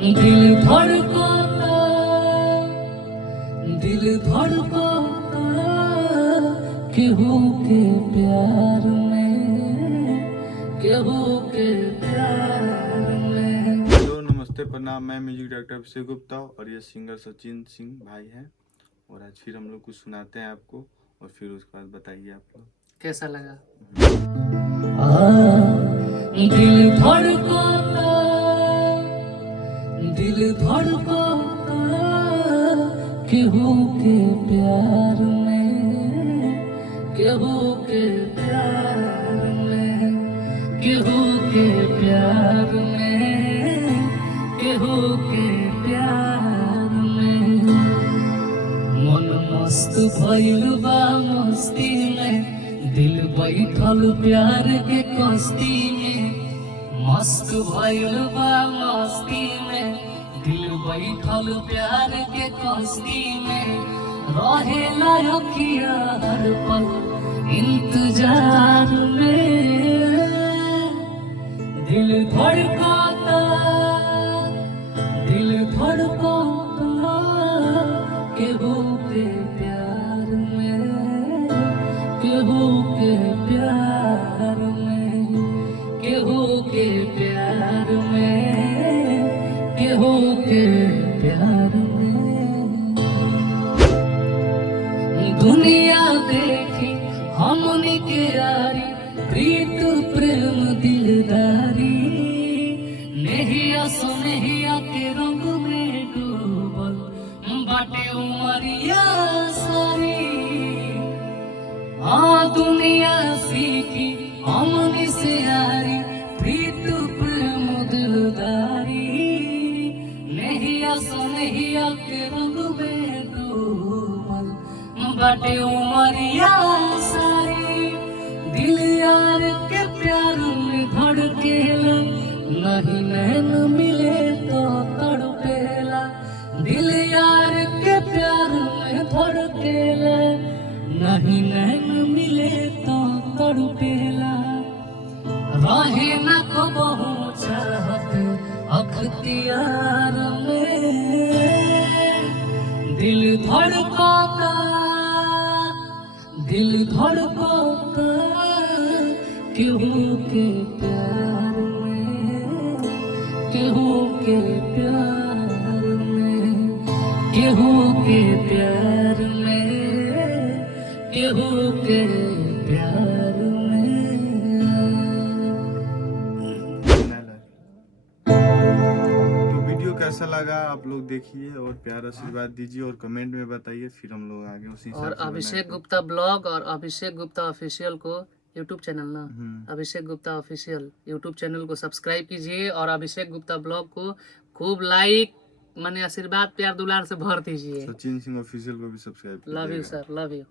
दिल धड़कता, दिल धड़कता केहू के प्यार में, केहू के प्यार में। हेलो नमस्ते प्रणाम, मैं म्यूजिक डायरेक्टर अभिषेक गुप्ता और ये सिंगर सचिन सिंह भाई हैं। और आज फिर हम लोग कुछ सुनाते हैं आपको और फिर उसके बाद बताइए आप लोग कैसा लगा। दिल धड़कता, दिल धड़कता केहू के प्यार में, केहू के प्यार में, केहू के प्यार में, केहू के प्यार में। मन मस्त भइल बा मस्ती में, दिल बैठल प्यार के कश्ती में। मस्त भइल बा मस्ती में, दिल बैठल प्यार के कश्ती में। रहेला अखिया हर पल इंतजार में। दिल धड़कता, दिल धड़कता केहू के प्यार में, केहू के प्यार में, केहू के प्यार में, केहू के प्यार में। दुनिया देखी हमनी के यारी, प्रीत प्रेम दिलदारी। नेहिया सुनेहिया के रंग में डूबल बाटे उमरिया सारी। दुनिया सीखी हमनी से यारी, प्रीत प्रेम दिलदारी। नेहिया सुनेहिया के रंग में डूबल बाटे उमरिया सारी। दिल यार के प्यार में धड़केला, नहीं नैन मिले तो तड़पेला। दिल यार के प्यार में धड़केला, नहीं नैन मिले तो तड़पेला। रहे न कबहू चाहत अख्तियार में। दिल धड़कता, दिल धड़कता केहू के प्यार में, केहू के प्यार में, केहू के प्यार में, केहू के प्यार में। तो वीडियो कैसा लगा आप लोग देखिए और प्यार आशीर्वाद दीजिए और कमेंट में बताइए, फिर हम लोग आगे उसी हिसाब और से अभिषेक गुप्ता ब्लॉग और अभिषेक गुप्ता ऑफिशियल को यूट्यूब चैनल ना, Abhishek Gupta official YouTube channel को सब्सक्राइब कीजिए और अभिषेक गुप्ता ब्लॉग को खूब लाइक माने आशीर्वाद प्यार दुलार से भर दीजिए। सचिन सिंह ऑफिशियल को भी subscribe love you sir, love you.